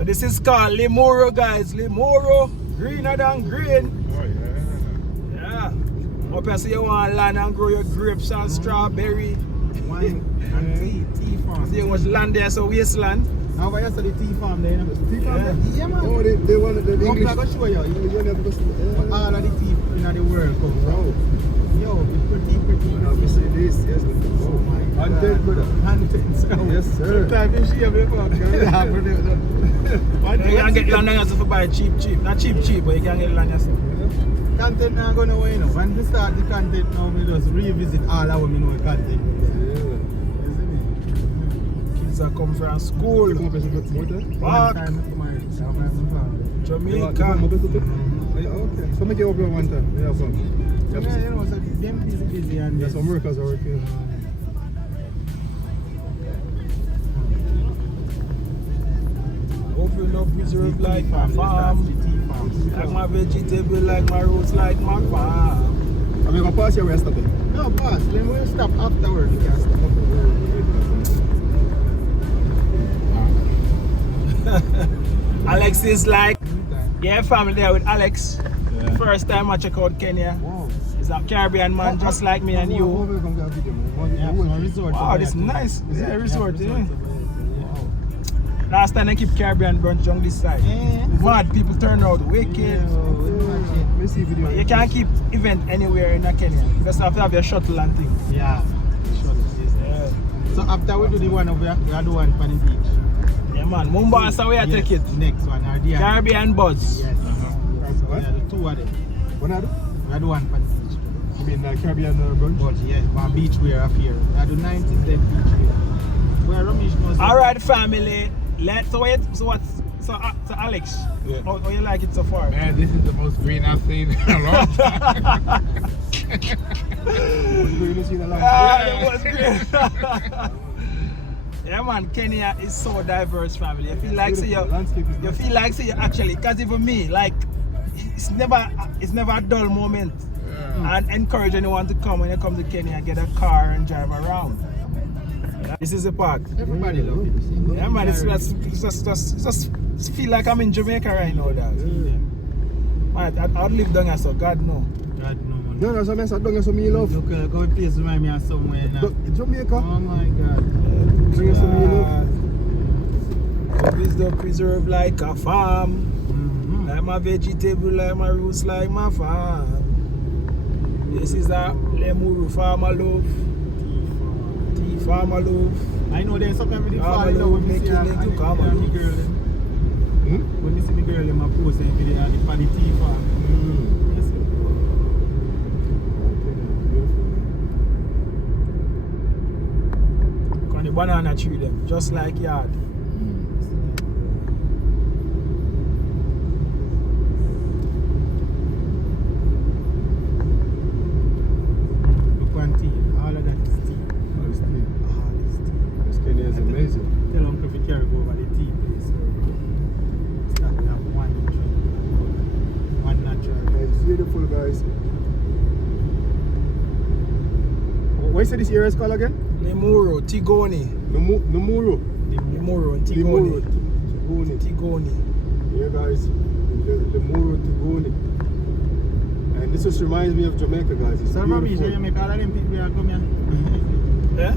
So this is called Limuru, guys. Limuru, greener than green. Oh Yeah. Up here, so you want land and grow your grapes and strawberry. Wine and tea farm. So you much land there, so wasteland. How about yesterday tea farm there? Tea farm there? Yeah, man. Oh, they wanted the English. I'm going to show you. You never go see it. All of the tea in the world come from. Yo, it's pretty. Now we see this, yes. Oh my God. Hunted, brother. Hunted, so. Yes, sir. Sometimes you share me about You can get land on yourself for buy cheap. Not cheap, but you can get land yourself. Content not going away, you know. When we start the content now, we just revisit all our content. Kids are come from school. Park. Jamaica. Okay. So make it over one time. Yeah, fun. Yeah, you know, so them busy and yeah, some workers are working. Hope you know preserve like my farm. Like my vegetable, like my roots, like my farm. Are we going to pass here or stop it? No, pass. Then we'll stop afterwards. We can stop afterwards. Alex is like, yeah, family there with Alex. Yeah. First time I check out Kenya. Wow. He's a Caribbean man just like me and you. Wow, this is nice. Yeah, resort, yeah. Last time I keep Caribbean brunch on this side. Yeah. Mad people turn out wicked. You can't keep event anywhere in Kenya. You just have to have your shuttle and thing. Yeah. Yeah. So after we do the one over here, we are the one for the beach. Yeah man, Mombasa where I take it. Next one are the Caribbean Buzz. Yes. So we are the two of them. What are they? We are the one for the beach. You mean Caribbean brunch? But yes, one beach wear up here. We are the 90s then beach wear. Where Ramesh knows. Alright family. So Alex, yeah. how you like it so far? Man, this is the most green I've seen in a long time. It was great. Yeah man, Kenya is so diverse family. You feel like you feel like you actually, because even me, like it's never a dull moment. Yeah. And encourage anyone to come when you come to Kenya and get a car and drive around. This is the park. Everybody loves it. Yeah man, it's just feel like I'm in Jamaica right now, dog. Yeah. I'd live down here, so God no. God no, man. No, so mess up down here, so me love. Look, go place remind me of somewhere now. Jamaica. Oh my God. Bring us some me love. Wisdom preserve like a farm. Like my vegetable, like my roots, like my farm. This is a Limuru farmer love. Farmer love. I know there's something with the farmer love when you see a girl. When you see the girl in my post and video and the paddy tea farm. Yes, On the banana tree them, just like yard. Look one tea. All of that is tea. Kenya is amazing. Tell Uncle if you carry go over the tea place. Start to have one natural. It's beautiful, guys. What you say this area is called again? Limuru, Tigoni. Limuru. Limuru and Tigoni. Tigoni. Yeah, guys. Limuru, Tigoni. And this just reminds me of Jamaica, guys. It's So, Mami, you make all of them people here come here. Yeah?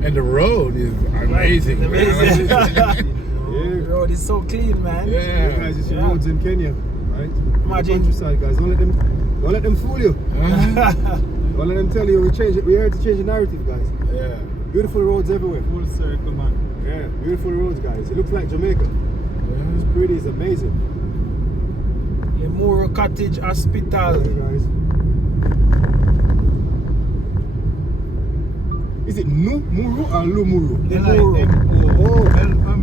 And the road is amazing. Amazing. Yeah. The road is so clean, man. Yeah, guys, it's your roads in Kenya, right? Imagine. Countryside, guys. Don't let them fool you. Don't let them tell you we're here to change the narrative, guys. Yeah. Beautiful roads everywhere. Full circle, man. Yeah, beautiful roads, guys. It looks like Jamaica. Yeah. It's pretty. It's amazing. Limuru Cottage Hospital. Yeah, guys. Is it Muru or Lumuru? Limuru.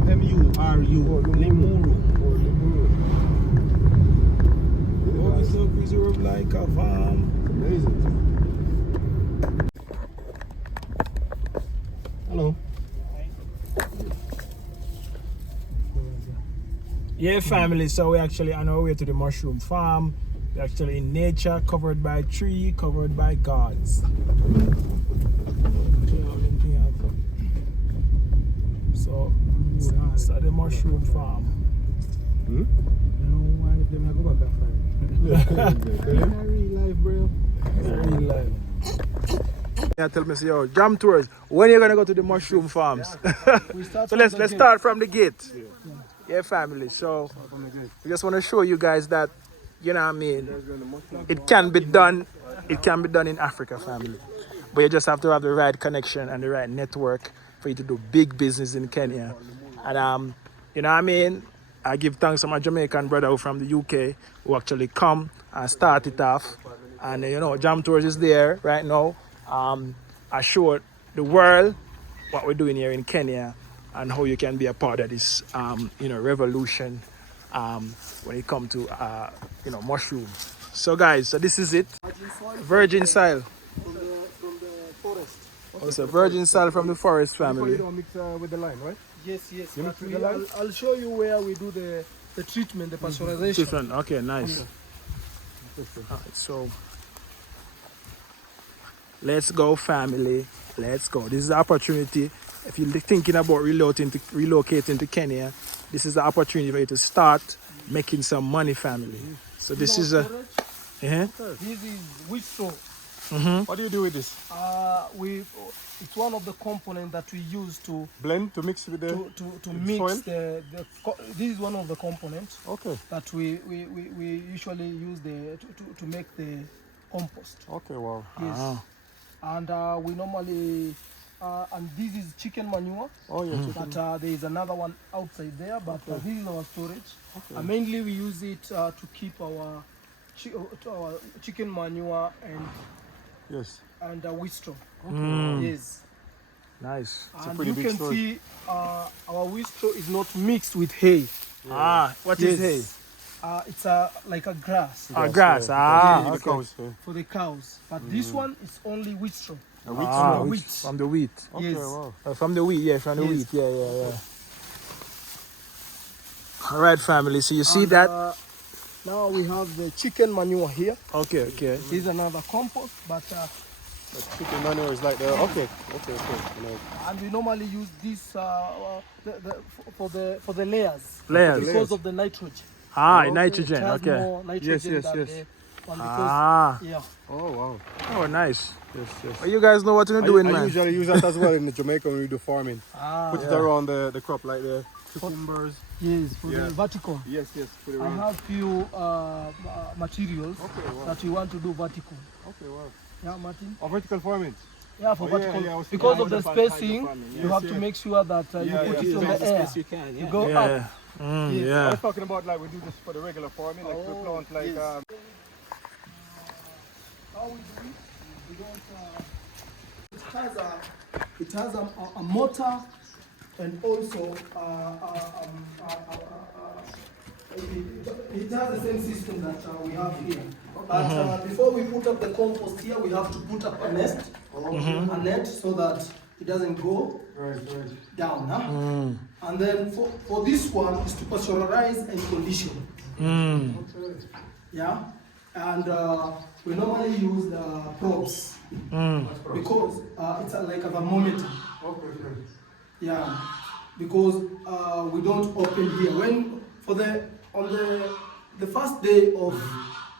M-U-R-U. Limuru. Oh, it's so preserved like a farm. Amazing. Hello. Yeah, family. So we're actually on our way to the mushroom farm. We're actually in nature, covered by tree, covered by gods. So, it's at the mushroom farm. You know, why if them go back and find real life, bro. Real life. Yeah, tell me, say, yo, Jam Tours, when are you gonna go to the mushroom farms? So let's start from the gate. Yeah, family. So we just want to show you guys that, you know what I mean, it can be done. It can be done in Africa, family. But you just have to have the right connection and the right network for you to do big business in Kenya. And you know what I mean? I give thanks to my Jamaican brother who from the UK who actually come and start it off. And you know, Jam Tours is there right now. I show the world what we're doing here in Kenya and how you can be a part of this, you know, revolution when it comes to, you know, mushroom. So guys, so this is it. Virgin soil. From the forest. Also, virgin soil from the forest family. You don't mix with the lime, right? Yes, yes. You mix with the lime? I'll show you where we do the treatment, the pasteurization. Different. Okay, nice. Alright, so let's go, family. Let's go. This is the opportunity. If you're thinking about relocating to Kenya, this is the opportunity for you to start making some money, family. So this is a. This is wheat straw. What do you do with this? It's one of the components that we use to Blend to mix with the to mix soil? this is one of the components Okay. that we usually use to make the compost. Okay, wow. Yes. And we normally and this is chicken manure. Oh yeah. But there is another one outside there, but this is our storage. Mainly we use it to keep our chicken manure Yes. and wheat straw. Yes. Nice. And pretty you big can storage. see our wheat straw is not mixed with hay. What is hay? It's like a grass Grass. The Okay. cows, yeah. for the cows. But this one is only wheat straw. Wheat. From the wheat. Okay, Yes. wow. From the wheat, yeah, from the Yes. wheat. Yeah. All right, family. So you see And, that? Now we have the chicken manure here. Okay. This is another compost, but Chicken manure is like the okay. You know. and we normally use this for the layers. Layers. Because of the nitrogen. Nitrogen. It has Okay. more nitrogen yes, than yes. the one because, yeah. Oh wow. Oh, nice. Yes. Well, you guys know what you're doing, I man. usually use that as well in Jamaica when we do farming. Put it yeah. around the crop like the cucumbers. Yes, for Yeah. the vertical. Yes. Put it I around. have few materials wow. that we want to do vertical. Okay, wow. Yeah, Martin? Oh, vertical farming. Yeah, for Oh, yeah, vertical. yeah, I was thinking Because of the about spacing, farming. you Yes, have to yeah. make sure that you Yeah, put yeah, it on yeah. the air. You go up. Yeah. Yes. I Yeah. was talking about like we do this for the regular farming, like we plant like yes. How we do it? We don't. It has a motor and also it has the same system that we have here. But before we put up the compost here, we have to put up a nest, a net, so that it doesn't go down. Huh? And then for this one is to pasteurize and condition. Yeah, and we normally use the probes because it's like a thermometer. Yeah, because we don't open here. When on the first day of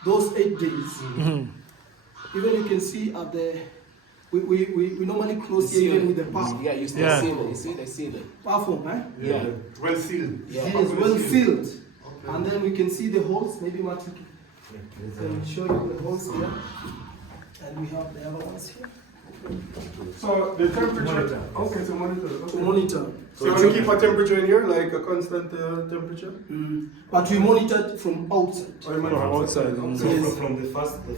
those 8 days, even you can see at we normally close here even with the power. Yeah, you still seal it. You see, they seal it. Powerful, eh? Yeah. well sealed. Yes, well sealed. And then we can see the holes. Maybe Martin can show you the holes here. And we have the other ones here. So the temperature. Okay, so monitor. To monitor. So you want to keep a temperature in here, like a constant temperature? But we monitor it from outside. Or you monitor outside? So Yes. from the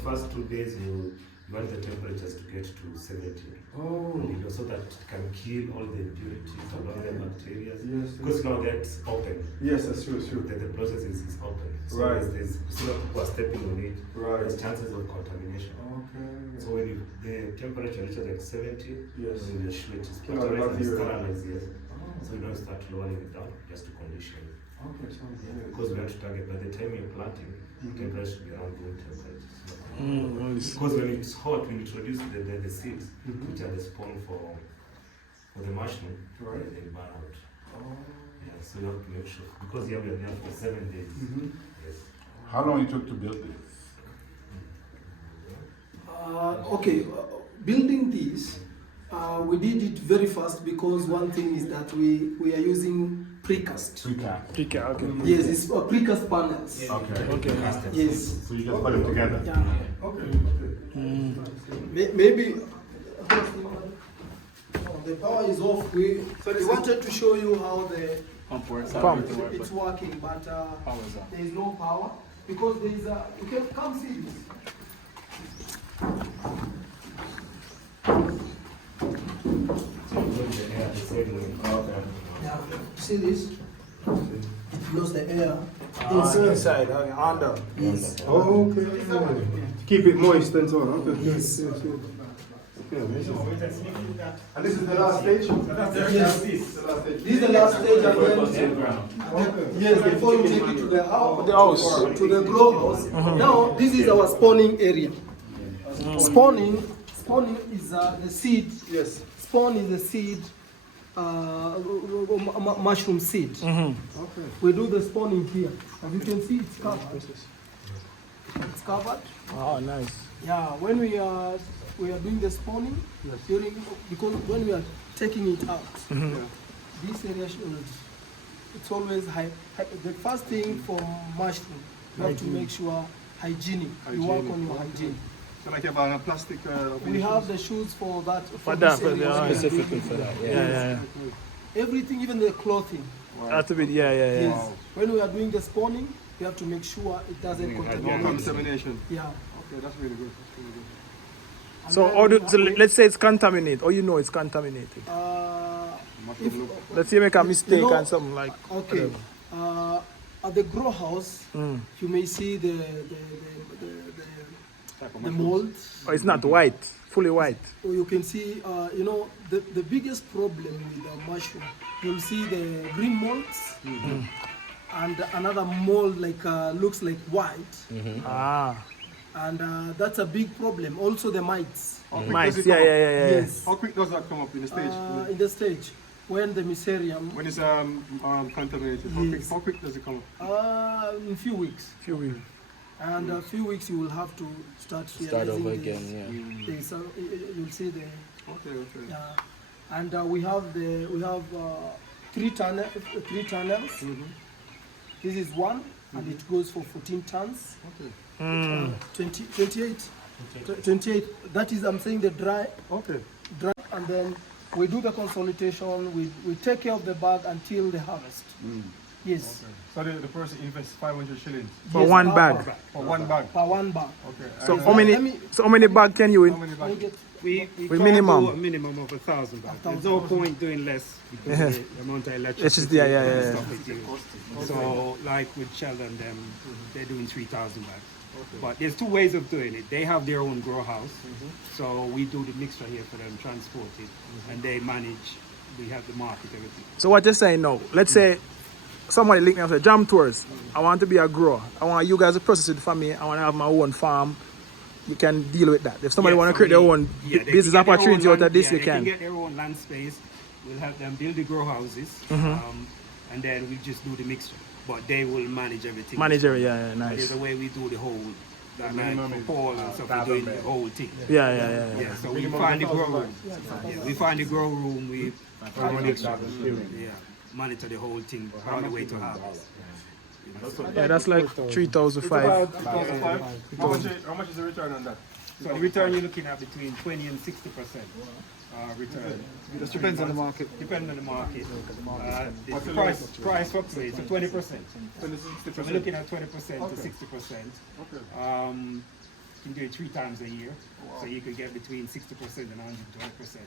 first 2 days, you want the temperatures to get to 70. Oh. So that it can kill all the impurities, all the bacteria. Yes. Because now that's open. Yes, that's true. The process is open. So Right. there's still people are stepping on it. Right. There's chances of contamination. Okay. So when the temperature reaches like 70, Yes. then you shoot it. No, Pasteurize not and here. sterilize, yes. So you don't start lowering it down, just to condition it. Okay, sounds Yeah, good. because we have to target by the time you're planting, temperature should be around room temperature. Because when it's hot, we introduce the seeds, which are the spawn for for the mushroom, they burn out. Yeah, so you have to make sure, because you have your nail for 7 days. Yes. How long it took to build this? Building this, we did it very fast because one thing is that we are using precast. Precast. Okay. Yes, it's precast panels. Okay. Yes. So you just put them together. Yeah. Maybe the power is off. We wanted to show you how the Pump. it's working, but there is no power because there is a. You can come see this. Yeah. See this? It blows the air Inside, under. Yes. Oh, okay. Keep it moist and so on. Okay. Yes. Okay, amazing. And this is the last stage? Yes. This is the last stage, and then yes, before you take it to the house, to the grow house. Now this is our spawning area. Spawning is the seed. Yes. Spawn is the seed, mushroom seed. Okay. We do the spawning here. As you can see, it's covered. It's covered. Oh, nice. Yeah, when we are doing the spawning, because when we are taking it out, this area it's always high. The first thing for mushroom, you have to make sure hygienic. You work on your hygiene. So like you have a plastic. We have the shoes for that. For that, this area. specifically for that. Yeah. Everything, even the clothing. That's a bit, yeah. Yes. When we are doing the spawning, we have to make sure it doesn't No contaminate. contamination. Yeah. Okay, that's really good. And So, then we have let's say it's contaminated, or you know it's contaminated. if, Let's say you make a mistake know, and something like. okay. At the grow house, you may see the mold. Oh, it's not white, fully white. Or you can see, the biggest problem with the mushroom, you'll see the green molds and another mold like looks like white. And that's a big problem. Also the mites. Mice, yeah. Yes. How quick does that come up in the stage? In the stage, when the mycelium, When it's contaminated, Yes. how quick does it come up? in few weeks. And a few weeks you will have to start over realizing again, this. You'll see the Okay. and we have three tunnels. This is one, and it goes for 14 tons. 28. That is, I'm saying the dry, Okay. and then we do the consolidation. We take care of the bag until the harvest. Yes. So the person invests 500 shillings For Yes, one per bag. for one bag. Per one bag. Okay. So And, how many bag can you how in? many Let me bags? get- We With try minimum. to do a minimum of 1,000 bags. There's no point doing less because of the amount of electricity Yeah. and stuff it use. So like with Sheldon, them, they're doing 3,000 bags. But there's two ways of doing it. They have their own grow house, so we do the mixture here for them, transport it, and they manage. We have the market, everything. So what you're saying now? Let's say somebody link me up and say, Jam Tours, I want to be a grower. I want you guys to process it for me. I want to have my own farm. You can deal with that. If somebody want to create their own they business can get their opportunity own out of this, you they can. get their own land space. We'll help them build the grow houses, and then we just do the mixture. But they will manage everything. Manager, yeah, But nice. there's a way we do the whole, like for Paul and stuff, we're doing the whole thing. Yeah. Yeah, so we find the grow room. Yeah, we find the grow room, we monitor the whole thing all the way to harvest. Yeah, that's like 3,005. 2005. How much is the return on that? So the return you're looking at between 20 and 60% return. It just depends on the market. Depending on the market. The price fluctuates to 20%. So we're looking at 20% to 60%. You can do it 3 times a year. So you can get between 60% and 120%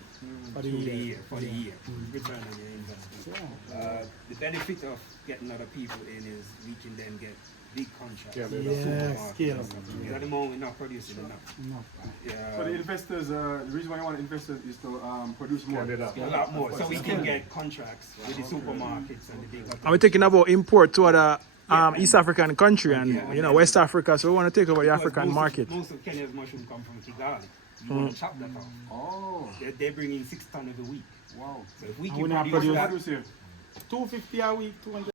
for the year. Return on your investment. The benefit of getting other people in is we can then get big contracts. Because at the moment we're not producing enough. So the investors, the reason why you want investors is to produce more. A lot more. So we can get contracts with the supermarkets and the big. And we're thinking about import to other East African country and West Africa. So we want to take over the African market. Most of Kenya's mushroom come from Kigali. You want to chop that off. Oh. They bring in 6 tons a week. Wow. So if we And can we not produce produce that, 250 a week, 200.